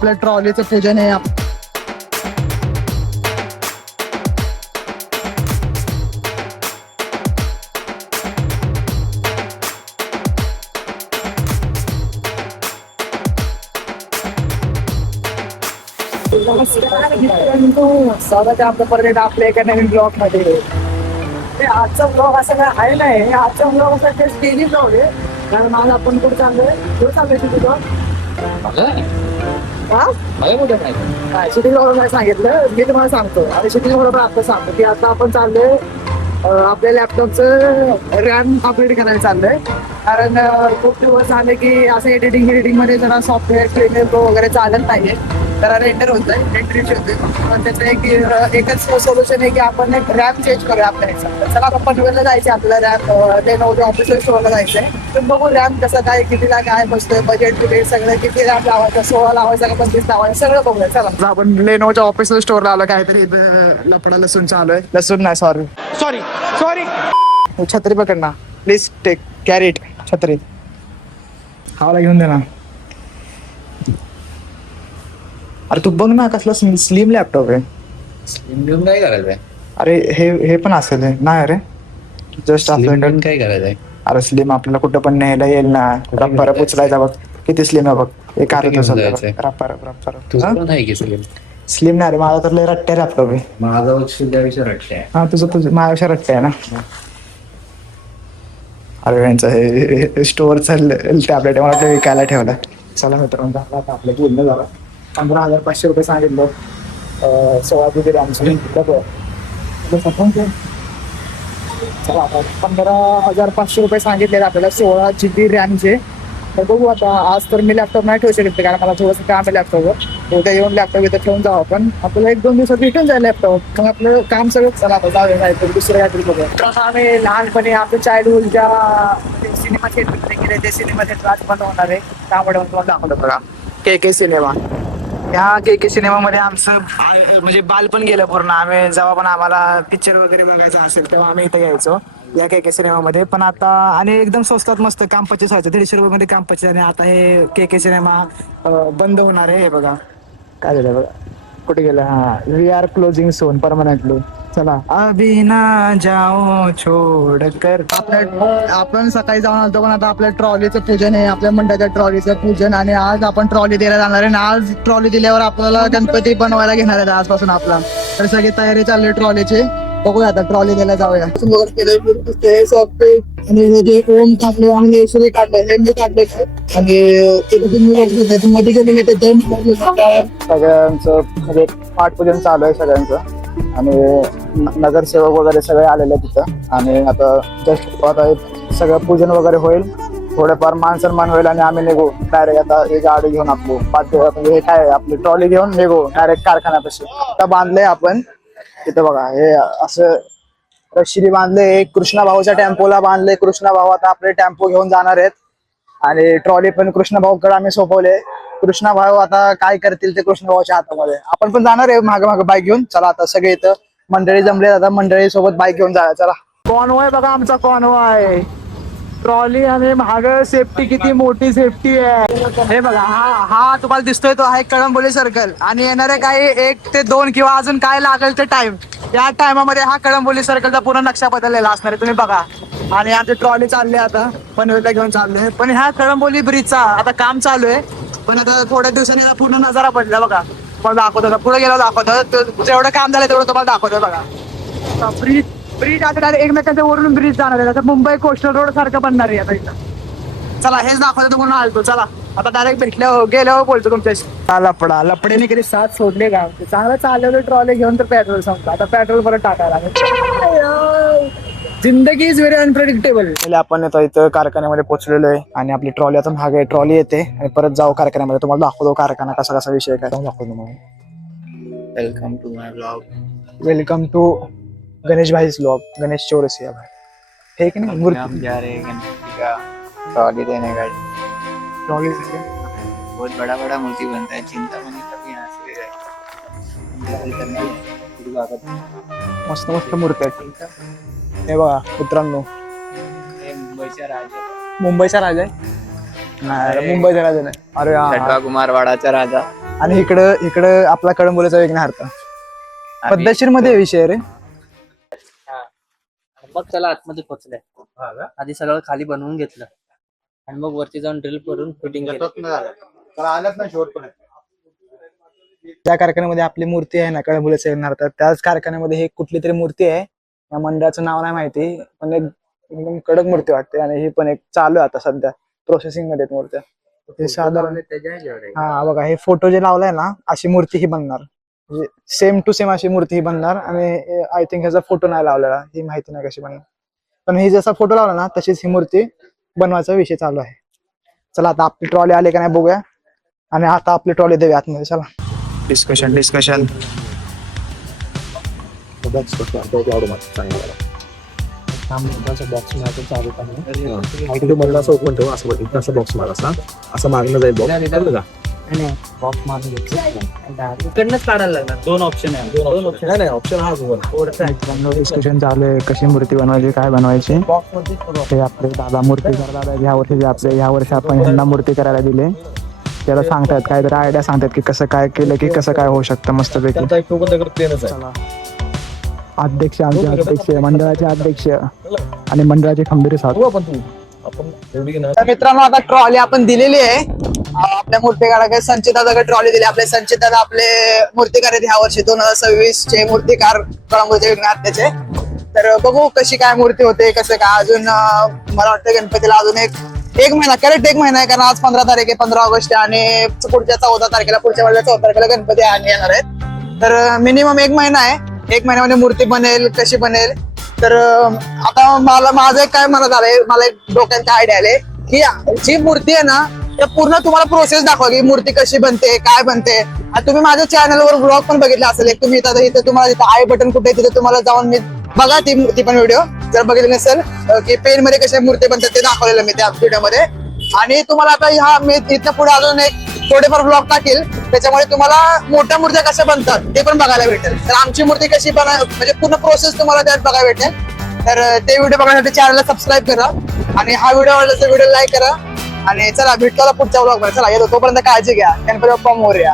आपल्या ट्रॉलीचं पूजन आहे. नमस्कार मित्रांनो, स्वागत आहे आपलं परत आपल्या एका नवीन ब्लॉग मध्ये. आजचा ब्लॉग असा काय आहे नाही, आजचा ब्लॉग असा डेली ब्लॉग आहे. कारण आज आपण कुठे चाललोय, कुठे चाललोय तुझं काय शेती ब्लॉग काय सांगितलं मी तुम्हाला सांगतो. आणि शेती ब्लॉग आता सांगतो की आता आपण चाललोय आपल्या लॅपटॉपचं रॅम अपग्रेड करायला चाललंय. कारण खूप दिवस झाले की असं एडिटिंग मध्ये जरा सॉफ्टवेअर प्रीमियर प्रो वगैरे चालत नाहीये, जरा रेंडर होत आहे, रेंडर इश्यू होतोय. पण त्याचं एकच सोल्युशन आहे की आपण एक रॅम चेंज करूया आपल्या ह्याचा. चला आपण पनवेलला जायचं, आपल्याला रॅम ते नव्हतं ऑफिसला स्टोअरला जायचंय. तर बघू रॅम कसं काय, कितीला काय बसतोय, बजेट बिजेट सगळं, किती रॅम लावायचं, 16 लावायचं का 25 लावायचं, सगळं बघूया. चला आपण लेनोच्या ऑफिसला स्टोअरला आलो, काहीतरी लपडा लसूण चालू आहे. लसूण नाही, सॉरी छत्री पकड ना प्लीज, टेक कॅरी छत्री खावाला घेऊन दे ना. अरे तू बघ ना, कसला स्लिम लॅपटॉप आहे. स्लिम घेऊन काय करायचंय? अरे हे पण असेल नाही अरे, जस्ट स्लिम काय करायचंय? अरे स्लिम आपल्याला कुठं पण न्यायला येईल ना. रप्पर उचलायचा बघ, किती स्लिम आहे बघ. एक अर्ध रप्पर तुझं पण आहे की स्लिम? स्लिम नाही रे, माझा तर लय रट्ट्या लॅपटॉप आहे. माझा तुझ्याविषयी रट्टे हा तुझं माझ्यापेक्षा रट्ट्या आहे ना. अरे यांचं हे स्टोअरचा टॅबलेट मला ते विकायला ठेवला. चला मित्रांनो, झाला आपलं बोलणं झालं. 15,500 रुपये सांगितलं 16 GB रॅमचं. चला आता 15,500 रुपये सांगितले आपल्याला 16 GB रॅमचे. तर बघू आता, आज तर मी लॅपटॉप नाही ठेवू शकते कारण मला थोडंसं काम आहे लॅपटॉपवर. उद्या येऊन लॅपटॉप इथं ठेवून जाऊ आपण. आपल्याला 1-2 दिवसात रिटर्न जाईल लॅपटॉप, मग आपलं काम सगळं. चला आता जाऊया, नाही दुसरं काहीतरी बघूया. तर आम्ही लहानपणी आपल्या चाइल्डहुडच्या सिनेमा थिएटरमध्ये गेले, ते सिनेमा थिएटर आज बंद होणार आहे. त्यामुळे तुम्हाला दाखवलं बघा, के सिनेमा. ह्या के सिनेमामध्ये आमचं म्हणजे बालपण गेलं पूर्ण. आम्ही जेव्हा पण आम्हाला पिक्चर वगैरे बघायचं असेल तेव्हा आम्ही इथे यायचो या के सिनेमामध्ये. पण आता आणि एकदम स्वस्तात मस्त काम 25 व्हायचं, 150 रुपये काम 25. आणि आता हे के सिनेमा बंद होणार आहे. हे बघा काय झालं बघा, कुठे गेलं. हा, वी आर क्लोजिंग सोन परमनंटली. चला अभी ना जाओ छोड कर. आपण सकाळी जाऊन आलतो, पण आता आपल्या ट्रॉलीचं पूजन आहे, आपल्या मंडळाच्या ट्रॉलीचं पूजन. आणि आज आपण ट्रॉली द्यायला जाणार आहे. आणि आज ट्रॉली दिल्यावर आपल्याला गणपती बनवायला घेणार आहे आजपासून आपला. तर सगळी तयारी चालली आहे ट्रॉलीची. बघूया आता ट्रॉली द्यायला जाऊया. आणि हे जे ओम काढले आणि हे सूर्य काढले, हे मी काढले. आणि सगळ्यांचं म्हणजे पाठपूजन चालू आहे सगळ्यांचं. आणि नगरसेवक वगैरे सगळे आलेले तिथं. आणि आता जस्ट आता सगळं पूजन वगैरे होईल, थोडंफार मान सन्मान होईल आणि आम्ही निघू डायरेक्ट. आता हे गाडी घेऊन आपली म्हणजे हे काय आपली ट्रॉली घेऊन निघू डायरेक्ट कारखान्यापाशी. आता बांधलंय आपण तिथं बघा, हे असं रश्री बांधले. कृष्णा भाऊच्या टेम्पोला बांधले. कृष्णा भाऊ आता आपले टेम्पो घेऊन जाणार आहेत. आणि ट्रॉली पण कृष्णा भाऊकडे आम्ही सोपवले. कृष्णा भाऊ आता काय करतील ते कृष्णा भाऊच्या हातामध्ये. आपण पण जाणार आहे मागे मागे बाईक घेऊन. चला आता सगळे इथं मंडळी जमले, आता मंडळी सोबत बाईक घेऊन जायला. चला कॉनवॉय बघा, आमचा कॉनवॉय ट्रॉली. आणि माग सेफ्टी, किती मोठी सेफ्टी आहे. हे बघा, हा तुम्हाला दिसतोय तो आहे कळंबोली सर्कल. आणि येणारे काही 1 ते 2 किंवा अजून काय लागेल ते टाइम, या टायमामध्ये हा कळंबोली सर्कलचा पूर्ण नक्षा बदललेला असणार आहे, तुम्ही बघा. आणि आमची ट्रॉली चालली आता पनवेलला घेऊन चाललोय. पण ह्या कळंबोली ब्रिजचा आता काम चालू आहे. पण आता थोड्या दिवसांनी पूर्ण नजारा बदला बघा. तुम्हाला दाखवतो, पुढे गेला दाखवतो. जेवढं काम झालं तेवढं तुम्हाला दाखवतो बघा. ब्रिज आता एकमेकांच्या वरून ब्रिज जाणार आहे. आता मुंबई कोस्टल रोड सारखं बनणार आहे आता इथं. चला हेच दाखवतो तुम्हाला आलतो. चला आता डायरेक्ट भेटल्यावर गेल्यावर बोलतो तुमच्याशी. लपड्याने कधी साथ सोडले का? चांगलं चाललेलं ट्रॉली घेऊन तर पेट्रोल संपलं. आता पेट्रोल परत टाकायला. जिंदगी इज व्हेरी अनप्रेडिक्टेबल. आपण आता इथं कारखान्यामध्ये पोहोचलेलो आहे. आणि आपली ट्रॉली आता मागे ट्रॉली येते आणि परत जाऊ कारखान्यामध्ये. तुम्हाला दाखवतो कारखाना कसा कसा विषय काय दाखवतो. मग welcome to my blog. Welcome to Ganesh भाई's ब्लॉग. गणेश चौरसिया भाई, है कि नहीं? हम जा रहे हैं गणपति का ट्रॉली देने का। ट्रॉली बहुत बड़ा बड़ा मूर्ति बनता है, चिंतामणि तक यहाँ से मस्त मस्त मूर्ती आहेत. हे बघा मित्रांनो, मुंबईचा राजा. मुंबईचा राजा आहे. नाही मुंबईचा राजा नाही. अरे छठवा कुमारवाडाचा राजा. आणि इकडं आपला कळंबोलीचा विघ्नहर्ता पद्धतशीर मध्ये विषय रे. मग त्याला आतमध्ये पोचलंय. आधी सगळं खाली बनवून घेतलं आणि मग वरती जाऊन ड्रिल करून फिटिंग केलं. ज्या कारखान्यामध्ये आपली मूर्ती आहे ना कळंबोलीचा विघ्नहर्ता, त्याच कारखान्यामध्ये हे कुठली तरी मूर्ती आहे, या मंडळाचं नाव नाही माहिती, पण एक एकदम कडक मूर्ती वाटते. आणि ही पण एक चालू आहे आता सध्या प्रोसेसिंग मध्ये मूर्त्या. हे साधारण हा बघा, हे फोटो जे लावलाय ना अशी मूर्ती ही बनणार, म्हणजे सेम टू सेम अशी मूर्ती ही बनणार. आणि आय थिंक ह्याचा फोटो नाही लावलेला, ही माहिती नाही कशी बनणार, पण ही जसा फोटो लावला ना तशीच ही मूर्ती बनवायचा विषय चालू आहे. चला आता आपली ट्रॉली आली का नाही बघूया, आणि आता आपली ट्रॉली देऊया आतमध्ये. चला डिस्कशन असं ओपन ठेवा, असं बॉक्स मारा, असं मागणं जाईल बॉक्स मारून इकडनंच काढायला लागणार. दोन ऑप्शन आहे. नाही ऑप्शन हा डिस्कशन चालू आहे कशी मूर्ती बनवायची, काय बनवायची. हे आपले दादा मूर्तीकार दादा ह्या वर्षी आपण ह्यांना मूर्ती करायला दिले. त्याला सांगतात काहीतरी आयडिया सांगतात की कसं काय केलं की कसं काय होऊ शकतं मस्तपैकी. अध्यक्ष आमचे अध्यक्ष, मंडळाचे अध्यक्ष आणि मंडळाचे खंबीर साहेब. तर मित्रांनो आता ट्रॉली आपण दिलेली आहे आपल्या मूर्तिकाराकडे. संचित दादाकडे ट्रॉली दिली. आपले संचित दादा आपले मूर्तिकार आहेत ह्या वर्षी 2026 चे मूर्तिकार कळंबोलीच्या विघ्नहर्त्याचे. तर बघू कशी काय मूर्ती होते, कसं काय. अजून मला वाटतं गणपतीला अजून एक महिना, करेक्ट एक महिना आहे, कारण आज 15 तारीख आहे, 15 ऑगस्ट आहे, आणि पुढच्या 14 तारखेला, पुढच्या वेळेला 14 तारखेला गणपती येणार आहेत. तर मिनिमम एक महिना आहे. एक महिन्यामध्ये मूर्ती बनेल, कशी बनेल. तर आता माझं काय मनात आलंय, मला एक डोक्यात आयडिया आले की जी मूर्ती आहे ना त्या पूर्ण तुम्हाला प्रोसेस दाखवा की मूर्ती कशी बनते, काय बनते. आणि तुम्ही माझ्या चॅनलवर ब्लॉग पण बघितला असेल एक, तुम्ही इथं तुम्हाला तिथं आय बटन कुठे तिथे तुम्हाला जाऊन मी बघा ती पण व्हिडिओ जर बघितली नसेल, की पेन मध्ये कशा मूर्ती बनतात ते दाखवलेलं मी त्या व्हिडिओ मध्ये. आणि तुम्हाला आता ह्या मी इथं पुढे अजून एक थोडेफार ब्लॉग टाकेल, त्याच्यामुळे तुम्हाला मोठ्या मूर्त्या कशा बनतात ते पण बघायला भेटेल. तर आमची मूर्ती कशी म्हणजे पूर्ण प्रोसेस तुम्हाला त्यात बघायला भेटेल. तर ते व्हिडिओ बघण्यासाठी चॅनलला सबस्क्राईब करा आणि हा व्हिडिओ आवडला तर व्हिडिओ लाईक करा. आणि चला भेटतो पुढच्या ब्लॉग मध्ये. चला येतो, तोपर्यंत काळजी घ्या. गणपती बाप्पा मोरया.